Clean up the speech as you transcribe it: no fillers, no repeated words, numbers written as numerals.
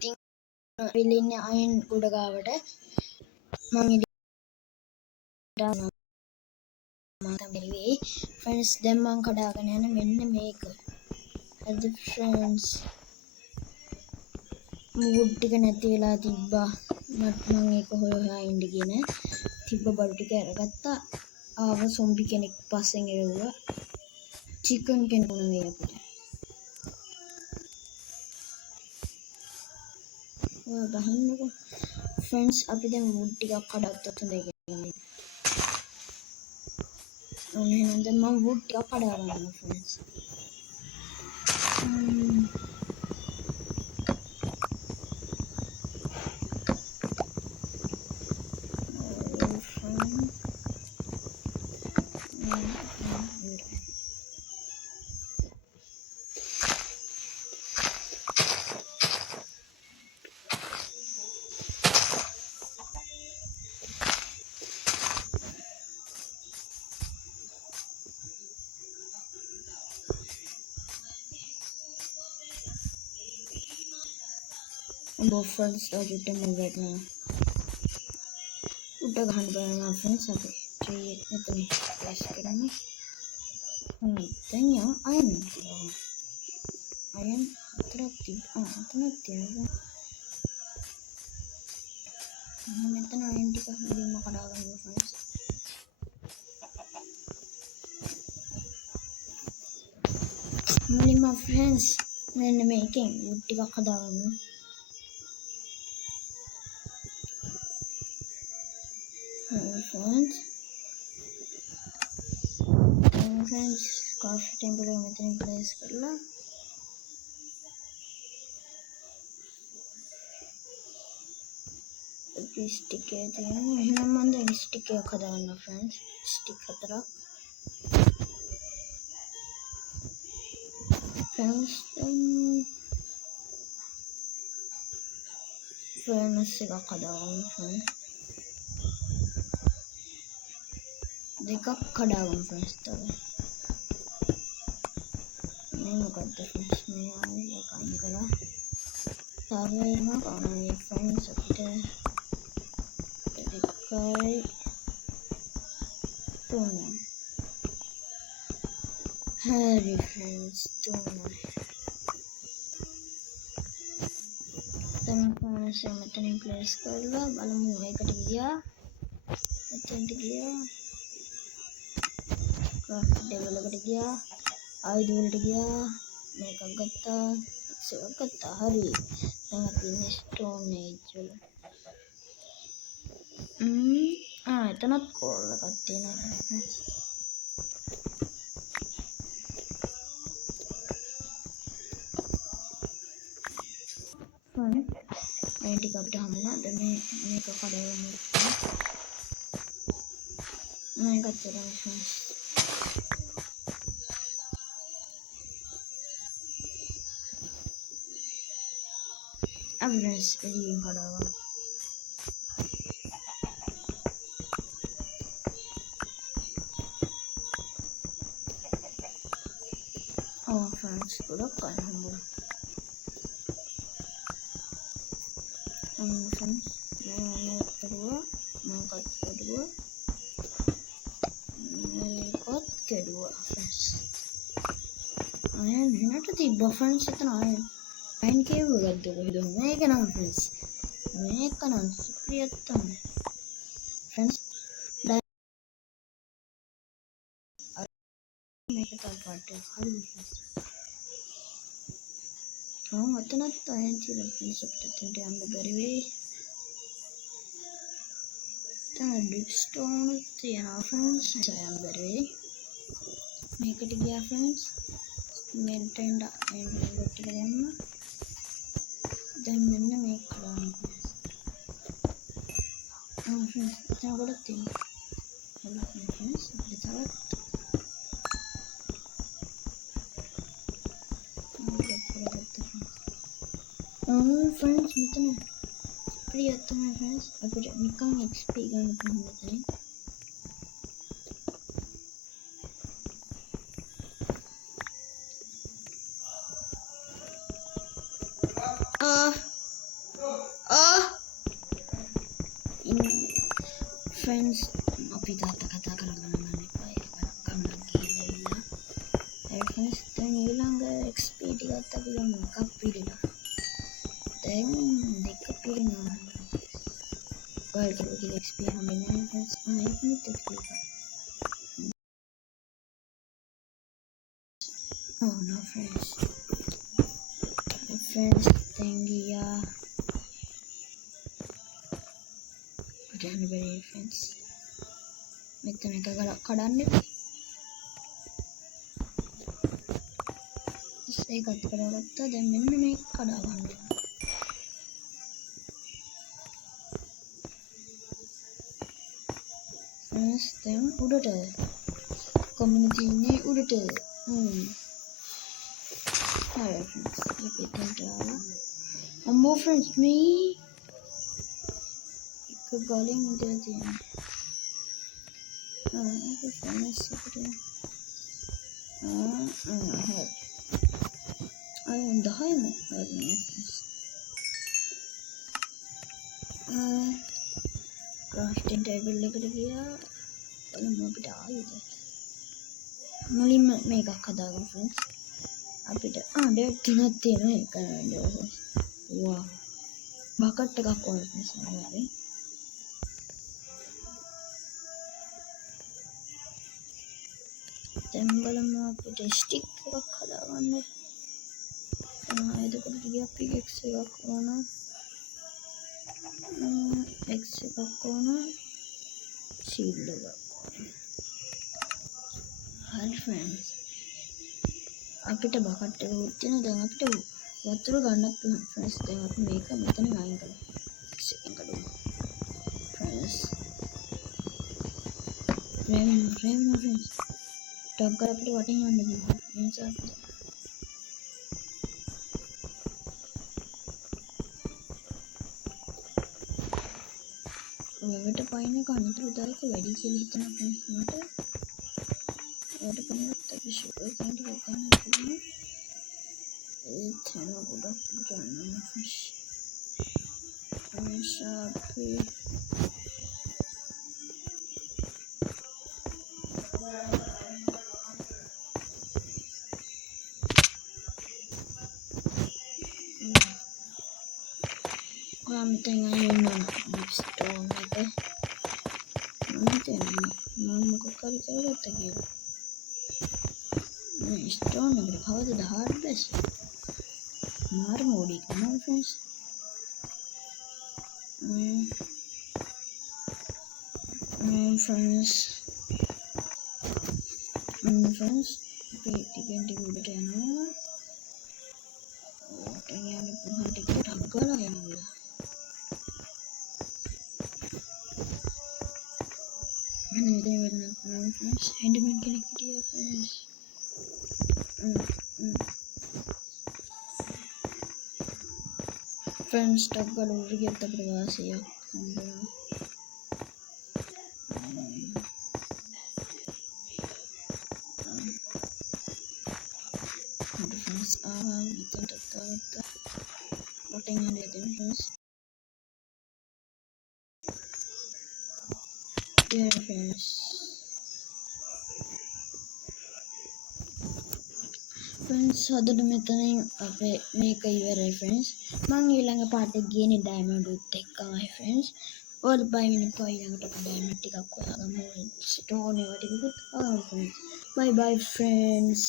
ඉතින් විලින්නේ අයින් ගොඩ ගාවට මම ඉඳලා මම තමයි ෆ්‍රෙන්ඩ්ස් දැන් මම කඩාගෙන යන මෙන්න මේක. හරිද ෆ්‍රෙන්ඩ්ස්? මුඩ් ටික නැති වෙලා තිබ්බා. මම ඒක හොයලා ඉඳ කියන තිබ්බ බඩු ටික අරගත්තා. ආව සොම්බි කෙනෙක් පස්සෙන් එවුවා. චිකන් කෙනෙක් නෙවෙයි අපිට. ඔය බහින්නකො. ෆ්‍රෙන්ඩ්ස් අපි දැන් මුඩ් ටිකක් කඩත්තොත් හොඳයි කියන්නේ. එහෙනම් දැන් මම මුඩ් ටිකක් කඩා ගන්නවා friends. Both friends are written right now. උඩ ගහන්න බලනවා friends අපි. tree එක මෙතන press කරන්නේ. දැන් යම් අයන් කරනවා. අයන් හතරක් තිබ්බා. හතරක් තියනවා. මෙතන අයන් ටික මුලින්ම කඩා ගන්නවා friends. මුලින්ම friends මෙන්න මේකෙන් මුඩ් ටිකක් හදාගන්න. friends coffee table එක මෙතනින් place කරලා stick එක තියෙනවා. එහෙනම් මම දැන් stick එකක් හදාගන්නවා friends. stick හතරක්. friends furnace එකක් හදාගන්න friends. දෙකක් කඩාගමු friends තව. මේ මොකද්ද friends? මේ ආයේ එක අයින් කළා. තව එනවා මේ friends අපිට දෙකයි තුනයි. හරි friends තුනයි. දැන් furnace එක මෙතනින් place කරලා බලමු ඒකට ගියා. මෙතනට ගියා. craft table එකට ගියා. ආයුධ වලට ගියා. මේකක් ගත්තා. ඒක ගත්තා. හරි. දැන් අපි ඉන්නේ stone age වල. එතනත් කෝල් එකක් තියෙනවා. හරි. මේ ටික අපිට හම්බුණා. දැන් මේක කඩාගමු. මේකත් කරමු friends. friends එළියෙන් කඩාගමු. friends ගොඩක් අය හම්බුණා. friends මේකත් කැඩුවා. මේකත් කැඩුවා friends. අයන් වෙනට තිබ්බා friends එතන අයන්. අයන් කේව් එකක්ද කොහෙද? මේක නම් friends. මේක නම් සුපිරියක් තමයි. friends මේක තමයි හරි friends. අතනත් අයන් තියෙනවා friends. අපිට දෙන්න යන්න බැරි වෙයි. Stone තියෙනවා friends. යන්න බැරි වෙයි. මේකට ගියා friends. මෙතෙන් ටික දැම්ම. දැන් මෙන්න මේක කරන්න. friends දැන් ගොඩක් තියෙනවා. friends අපිට තවත් friends මෙතන ප්‍රියත් තමයි friends. අපිට නිකන් XP ගන්න පුළුවන් මෙතනින්. friends, අපි තාත්තා කතා කරගන්න ගන්න එපා. ඒක කන්නක් ගිහිල්ලා. හරි friends, දැන් ඊළඟ XP ටිකත් අපි ගමු. එකක් පිළිලා. දැන් දෙක පිළිනවා. ඔයාලට ඔයගේ XP හම්බෙන්නේ නැහැ friends. ඒකෙත් XP එකක්. Oh no friends. Friends, දැන් ගියා. යන්න බැරි friends. මෙතන එක කඩන්න එපා. ඒකත් කඩාගත්තා. දැන් මෙන්න මේක කඩා ගන්න. friends, දැන් උඩට community ඉන්නේ උඩට. හරි friends. අපි එතනට ආවා. අම්මෝ friends මේ එක ගලින් ඉඳලා තියෙනවා. ඒක friends එකට. හරි. අයන් 10ම හරි friends. crafting table එකට ගියා. බලමු අපිට ආයුධ. මුලින්ම මේකක් හදාගමු friends. අපිට ඩේට් 3ක් තියෙනවා ඒක නේද. වා. බකට් එකක් ඕන friends හරි. දැන් බලමු අපිට ස්ටික් එකක් හදාගන්න. එතකොට ගියා පිකෙක්ස් එකක් ඕන. X එකක් ඕන. ෂීල්ඩ් එකක් ඕන. හරි friends. අපිට බකට් එක උත්තින දැන් අපිට වතුර ගන්නත් පුළුවන් friends. දැන් අපි මේක මෙතන අයින් කරමු. එකෙන් කඩමු. friends. රේවින friends. ටග් ගාලා අපිට වටින් යන්න පුළුවන්. ඒ නිසා අපිට ඔයාලට පයින් කනතුරුදායක වැඩි කියලා හිතන friends මට. ඔයාලට පයින්වත් අපි ෂුගර් කැන්ඩි එක ගන්න පුළුවන්. ඒ තන ගොඩක් ගන්න friends. අපි මෙතන අයියන්න ස්ටෝන් එක මම මොකක් හරි කරගත්තා කියලා. මේ ස්ටෝන් එකට කවදද හાર્ඩ් බැස් මාර මොඩි කරනවා friends. friends අපි ටිකෙන් ටික උඩට යනවා. උඩට යන්න පුළුවන් ටික ටක් ගාලා යනවා. friends enderman කෙනෙක් හිටියා friends. friends ටක් ගාලා උඩ ගියත් අපිට වාසියක් හම්බුණා. friends මෙතනට තාත්තා වටින් යන්නේ friends. friends අදට මෙතනින් අපේ මේක ඉවරයි friends. මම ඊළඟ පාඩේ ගියනේ ඩයමන්ඩ් උත් එක්කමයි friends. ඔයාලා බය වෙන්න එපා. ඊළඟට අපි ඩයමන්ඩ් ටිකක් හොයාගමු. ස්ටෝන් ඒවා ටිකකුත් හොයාගමු friends. bye bye friends.